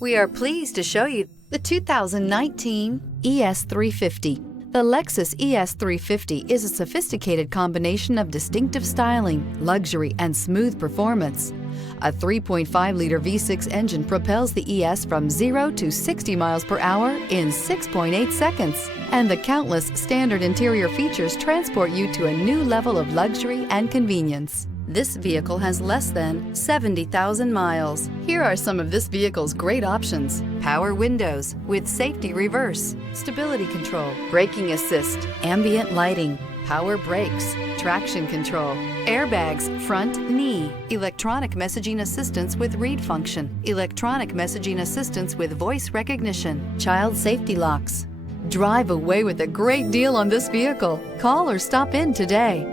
We are pleased to show you the 2019 ES350. The Lexus ES350 is a sophisticated combination of distinctive styling, luxury, and smooth performance. A 3.5-liter V6 engine propels the ES from 0 to 60 miles per hour in 6.8 seconds, and the countless standard interior features transport you to a new level of luxury and convenience. This vehicle has less than 70,000 miles. Here are some of this vehicle's great options: power windows with safety reverse, stability control, braking assist, ambient lighting, power brakes, traction control, airbags, front knee, electronic messaging assistance with read function, electronic messaging assistance with voice recognition, child safety locks. Drive away with a great deal on this vehicle. Call or stop in today.